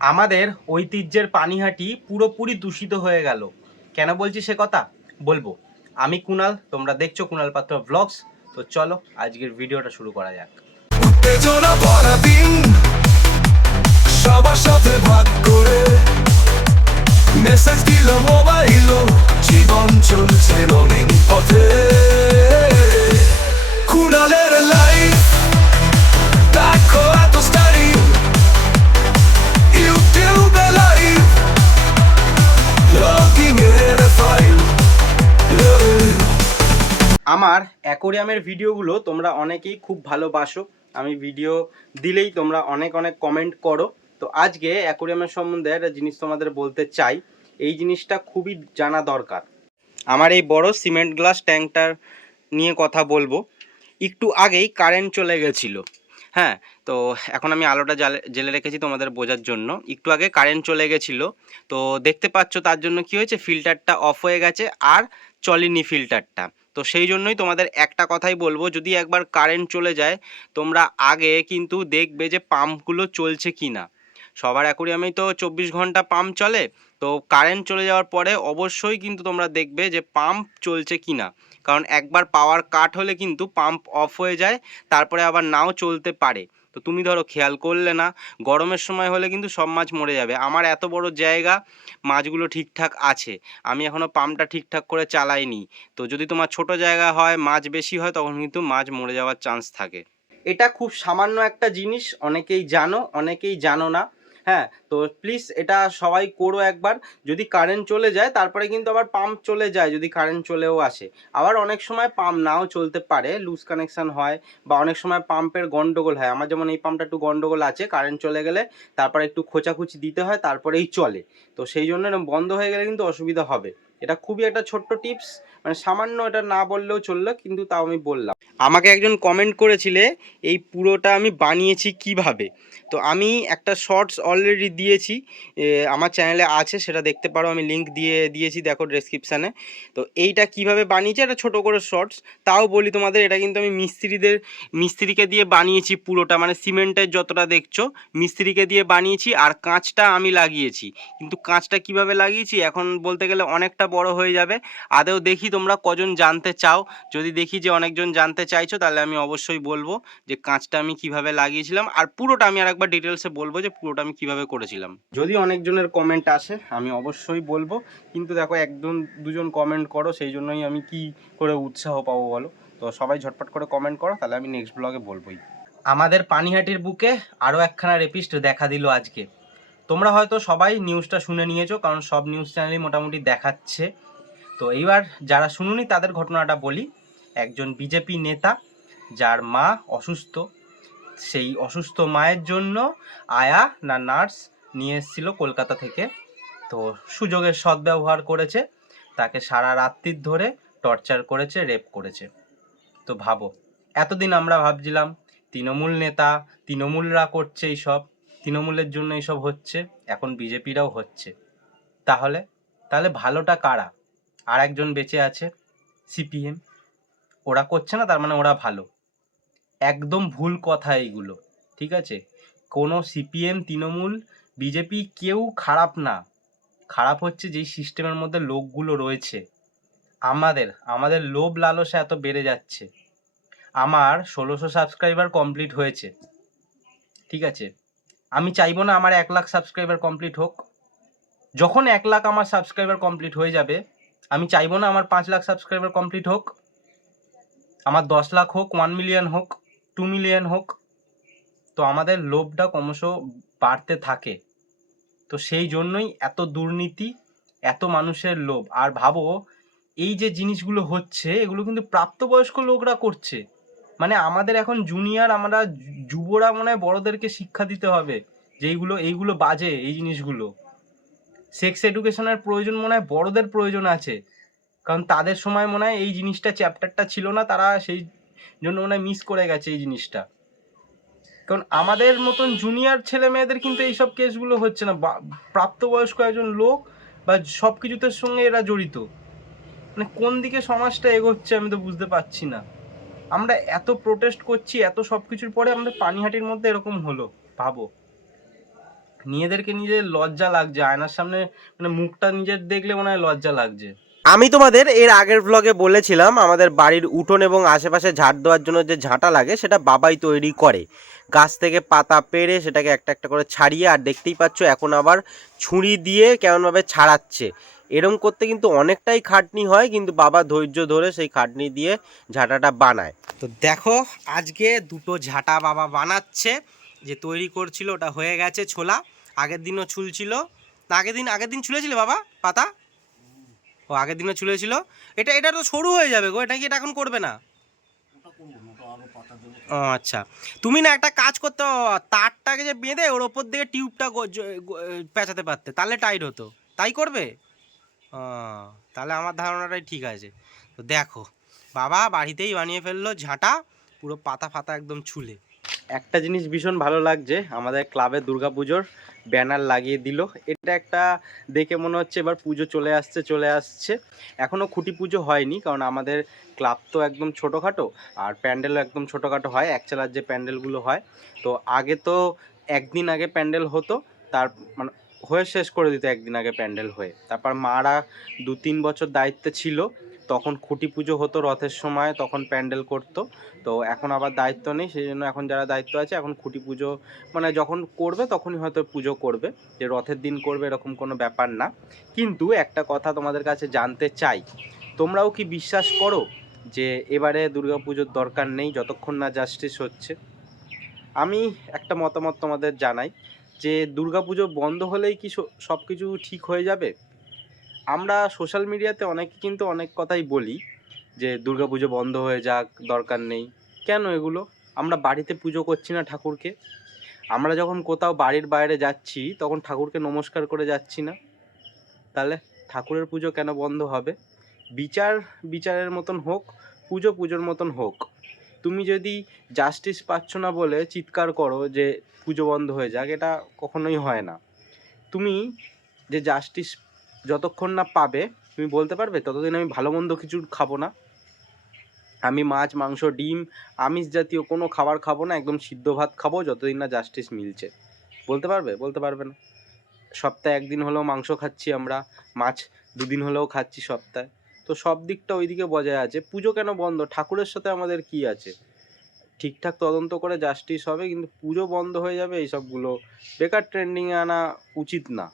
আমাদের ঐতিহ্যের পানিহাটি পুরোপুরি দূষিত হয়ে গেল। কেন বলছি সে কথা বলবো। আমি কুনাল, তোমরা দেখছো কুনাল পাত্র ব্লগস। তো চলো আজকের ভিডিওটা শুরু করা যাক। উত্তেজনা ভরা দিন, সবার সাথে ভাগ করে মেসেজ দিল মোবাইল, জীবন চলছে রঙিন পথে। কুনালের লাইফ দেখো এত স্টাইল, ইউটিউবে লাইভ, লগিং এর ফাইল। আমার অ্যাকোরিয়ামের ভিডিওগুলো তোমরা অনেকেই খুব ভালোবাসো। আমি ভিডিও দিলেই তোমরা অনেক অনেক কমেন্ট করো। তো আজকে অ্যাকোরিয়ামের সম্বন্ধে একটা জিনিস তোমাদের বলতে চাই। এই জিনিসটা খুবই জানা দরকার। আমার এই বড় সিমেন্ট গ্লাস ট্যাঙ্কটার নিয়ে কথা বলবো। একটু আগেই কারেন্ট চলে গেছিলো। হ্যাঁ, তো এখন আমি আলোটা জেলে রেখেছি তোমাদের বোঝার জন্য। একটু আগে কারেন্ট চলে গেছিলো, তো দেখতে পাচ্ছ তার জন্য কি হয়েছে, ফিল্টারটা অফ হয়ে গেছে আর চলেনি ফিল্টারটা। তো সেই জন্যই তোমাদের একটা কথাই বলবো, যদি একবার কারেন্ট চলে যায় তোমরা আগে কিন্তু দেখবে যে পাম্পগুলো চলছে কি না। সবার অ্যাকোরিয়ামেই তো 24 ঘন্টা পাম্প চলে। তো কারেন্ট চলে যাওয়ার পরে অবশ্যই কিন্তু তোমরা দেখবে যে পাম্প চলছে কি না, কারণ একবার পাওয়ার কাট হলে কিন্তু পাম্প অফ হয়ে যায়, তারপরে আবার নাও চলতে পারে। তো তুমি ধরো খেয়াল করলে না, গরমের সময় হলে কিন্তু সব মাছ মরে যাবে। আমার এত বড় জায়গা, মাছগুলো ঠিকঠাক আছে, আমি এখনও পাম্পটা ঠিকঠাক করে চালাইনি। তো যদি তোমার ছোট জায়গা হয়, মাছ বেশি হয়, তখন কিন্তু মাছ মরে যাওয়ার চান্স থাকে। এটা খুব সামান্য একটা জিনিস, অনেকেই জানো অনেকেই জানো না। হ্যাঁ, তো প্লিজ এটা সবাই করো একবার। যদি কারেন্ট চলে যায় তারপরে কিন্তু আবার পাম্প চলে যায়, যদি কারেন্ট চলেও আসে। আবার অনেক সময় পাম্প নাও চলতে পারে, লুজ কানেকশান হয়, বা অনেক সময় পাম্পের গন্ডগোল হয়। আমার যেমন এই পাম্পটা একটু গন্ডগোল আছে, কারেন্ট চলে গেলে তারপরে একটু খোঁচাখুচি দিতে হয়, তারপরেই চলে। তো সেই জন্য বন্ধ হয়ে গেলে কিন্তু অসুবিধা হবে। এটা খুবই একটা ছোট্ট টিপস, মানে সামান্য, এটা না বললেও চললো, কিন্তু তাও আমি বললাম। আমাকে একজন কমেন্ট করেছিলে এই পুরোটা আমি বানিয়েছি কিভাবে। তো আমি একটা শর্টস অলরেডি দিয়েছি, আমার চ্যানেলে আছে, সেটা দেখতে পারো। আমি লিঙ্ক দিয়েছি, দেখো ডেসক্রিপশানে। তো এইটা কিভাবে বানিয়েছি, একটা ছোটো করে শর্টস। তাও বলি তোমাদের, এটা কিন্তু আমি মিস্ত্রিকে দিয়ে বানিয়েছি পুরোটা, মানে সিমেন্টের যতটা দেখছো মিস্ত্রিকে দিয়ে বানিয়েছি। আর কাঁচটা আমি লাগিয়েছি, কিন্তু কাঁচটা কিভাবে লাগিয়েছি এখন বলতে গেলে অনেকটা বড় হয়ে যাবে। আদেও দেখি তোমরা কজন জানতে চাও। যদি দেখি যে অনেকজন জানতে চাইছো, তাহলে আমি অবশ্যই বলবো যে কাঁচটা আমি কিভাবে লাগিয়েছিলাম, আর পুরোটা আমি আর একবার ডিটেলসে বলবো যে পুরোটা আমি কিভাবে করেছিলাম। যদি অনেকজনের কমেন্ট আসে আমি অবশ্যই বলবো, কিন্তু দেখো একজন দুজন কমেন্ট করো, সেই জন্যই আমি কি করে উৎসাহ পাবো বলো। তো সবাই ঝটপট করে কমেন্ট করো, তাহলে আমি নেক্সট ব্লগে বলবোই। আমাদের পানিহাটির বুকে আরও একখানা রেপিস্ট দেখা দিল আজকে। তোমরা হয়তো সবাই নিউজটা শুনে নিয়েছো, কারণ সব নিউজ চ্যানেলই মোটামুটি দেখাচ্ছে। তো এইবার যারা শুনুনি তাদের ঘটনাটা বলি। একজন বিজেপি নেতা, যার মা অসুস্থ, সেই অসুস্থ মায়ের জন্য আয়া না নার্স নিয়ে এসেছিল কলকাতা থেকে। তো সুযোগের সদ্ব্যবহার করেছে, তাকে সারা রাত্রির ধরে টর্চার করেছে, রেপ করেছে। তো ভাবো, এতদিন আমরা ভাবছিলাম তৃণমূল নেতা, তৃণমূলরা করছে এইসব, তৃণমূলের জন্য এইসব হচ্ছে, এখন বিজেপিরাও হচ্ছে। তাহলে তাহলে ভালোটা কারা? আর একজন বেঁচে আছে, সিপিএম। ওরা করছে না তার মানে ওরা ভালো? একদম ভুল কথা এইগুলো, ঠিক আছে? কোনো সিপিএম, তৃণমূল, বিজেপি কেউ খারাপ না। খারাপ হচ্ছে যেই সিস্টেমের মধ্যে লোকগুলো রয়েছে। আমাদের লোভ লালসা এত বেড়ে যাচ্ছে। আমার 1600 সাবস্ক্রাইবার কমপ্লিট হয়েছে, ঠিক আছে? আমি চাইবো না আমার 1 লাখ সাবস্ক্রাইবার কমপ্লিট হোক। যখন 1 লাখ আমার সাবস্ক্রাইবার কমপ্লিট হয়ে যাবে, আমি চাইবো না আমার 5 লাখ সাবস্ক্রাইবার কমপ্লিট হোক, আমার 10 লাখ হোক, 1 মিলিয়ন হোক, 2 মিলিয়ন হোক। তো আমাদের লোভটা ক্রমশ বাড়তে থাকে। তো সেই জন্যই এত দুর্নীতি, এত মানুষের লোভ। আর ভাবো, এই যে জিনিসগুলো হচ্ছে এগুলো কিন্তু প্রাপ্তবয়স্ক লোকরা করছে। মানে আমাদের এখন জুনিয়র, আমরা যুবরা মনে হয় বড়দেরকে শিক্ষা দিতে হবে যে এইগুলো বাজে, এই জিনিসগুলো। সেক্স এডুকেশনের প্রয়োজন মনে হয় বড়দের প্রয়োজন আছে, কারণ তাদের সময় মনে হয় এই জিনিসটা, চ্যাপ্টারটা ছিল না, তারা সেই জন্য মনে হয় মিস করে গেছে এই জিনিসটা। কারণ আমাদের মতন জুনিয়র ছেলে মেয়েদের কিন্তু এইসব কেসগুলো হচ্ছে না। প্রাপ্তবয়স্ক একজন লোক বা সব কিছুতে সঙ্গে এরা জড়িত। মানে কোন দিকে সমাজটা এগোচ্ছে আমি তো বুঝতে পারছি না। আমরা এত প্রোটেস্ট করছি, এত সব কিছুর পরে আমাদের পানিহাটির মধ্যে এরকম হলো, ভাবো। নিজেদেরকে নিজের লজ্জা লাগছে আয়নার সামনে, মানে মুখটা নিজের দেখলে মনে হয় লজ্জা লাগছে। আমি তোমাদের এর আগের ব্লগে বলেছিলাম আমাদের বাড়ির উঠোন এবং আশেপাশে ঝাড় দেওয়ার জন্য যে ঝাঁটা লাগে সেটা বাবাই তৈরি করে, গাছ থেকে পাতা পেড়ে সেটাকে একটা একটা করে ছাড়িয়ে, আর দেখতেই পাচ্ছ এখন আবার ছুরি দিয়ে কেমনভাবে ছাড়াচ্ছে। এরম করতে কিন্তু অনেকটাই খাটনি হয়, কিন্তু বাবা ধৈর্য ধরে সেই খাটনি দিয়ে ঝাঁটাটা বানায়। তো দেখো আজকে দুটো ঝাঁটা বাবা বানাচ্ছে, যে তৈরি করছিল ওটা হয়ে গেছে ছোলা। আগের দিনও ছুলছিল না, আগের দিন ছুলেছিল বাবা পাতা? ও আগের দিনও ছুলেছিল। এটা তো সরু হয়ে যাবে গো, এটা কি এটা এখন করবে না? ও আচ্ছা, তুমি না একটা কাজ করতে, তারটাকে যে বেঁধে ওর ওপর দিকে টিউবটা পেঁচাতে পারতে, তাহলে টাইট হতো। তাই করবে? ও, তাহলে আমার ধারণাটাই ঠিক আছে। তো দেখো বাবা বাড়িতেই বানিয়ে ফেললো ঝাঁটা, পুরো পাতা ফাতা একদম ছুলে। একটা জিনিস ভীষণ ভালো লাগছে, আমাদের ক্লাবের দুর্গাপুজোর ব্যানার লাগিয়ে দিল। এটা একটা দেখে মনে হচ্ছে এবার পুজো চলে আসছে। এখনও খুঁটি পুজো হয়নি, কারণ আমাদের ক্লাব তো একদম ছোটোখাটো, আর প্যান্ডেলও একদম ছোটোখাটো হয়, একচালার যে প্যান্ডেলগুলো হয়। তো আগে তো একদিন আগে প্যান্ডেল হতো, তার মানে হয়ে শেষ করে দিত একদিন আগে প্যান্ডেল হয়ে। তারপর মারা 2-3 বছর দায়িত্বে ছিল, তখন খুঁটি পুজো হতো রথের সময়, তখন প্যান্ডেল করতো। তো এখন আবার দায়িত্ব নেই, সেই জন্য এখন যারা দায়িত্ব আছে এখন খুঁটি পুজো মানে যখন করবে তখনই হয়তো পুজো করবে, যে রথের দিন করবে এরকম কোনো ব্যাপার না। কিন্তু একটা কথা তোমাদের কাছে জানতে চাই, তোমরাও কি বিশ্বাস করো যে এবারে দুর্গাপুজোর দরকার নেই যতক্ষণ না জাস্টিস হচ্ছে? আমি একটা মতামত তোমাদের জানাই, যে দুর্গাপুজো বন্ধ হলেই কি সব কিছু ঠিক হয়ে যাবে? আমরা সোশ্যাল মিডিয়াতে অনেকে কিন্তু অনেক কথাই বলি যে দুর্গাপুজো বন্ধ হয়ে যাক, দরকার নেই। কেন এগুলো? আমরা বাড়িতে পুজো করছি না ঠাকুরকে? আমরা যখন কোথাও বাড়ির বাইরে যাচ্ছি তখন ঠাকুরকে নমস্কার করে যাচ্ছি না? তাহলে ঠাকুরের পুজো কেন বন্ধ হবে? বিচারের মতন হোক, পুজো পুজোর মতন হোক। তুমি যদি জাস্টিস পাচ্ছ না বলে চিৎকার করো যে পুজো বন্ধ হয়ে যাক, এটা কখনোই হয় না। তুমি যে জাস্টিস যতক্ষণ না পাবে তুমি বলতে পারবে ততদিন আমি ভালো মন্দ কিছু খাবো না, আমি মাছ মাংস ডিম আমিষ জাতীয় কোনো খাবার খাবো না, একদম সিদ্ধ ভাত খাবো যতদিন না জাস্টিস মিলছে। বলতে পারবে? বলতে পারবে না। সপ্তাহে একদিন হলেও মাংস খাচ্ছি আমরা, মাছ 2 দিন হলেও খাচ্ছি সপ্তাহে। তো সব দিকটা ওইদিকে বজায় আছে, পুজো কেন বন্ধ? ঠাকুরের সাথে আমাদের কি আছে? ঠিকঠাক তদন্ত করে জাস্টিস হবে, কিন্তু পুজো বন্ধ হয়ে যাবে এইসবগুলো বেকার ট্রেন্ডিংয়ে আনা উচিত না।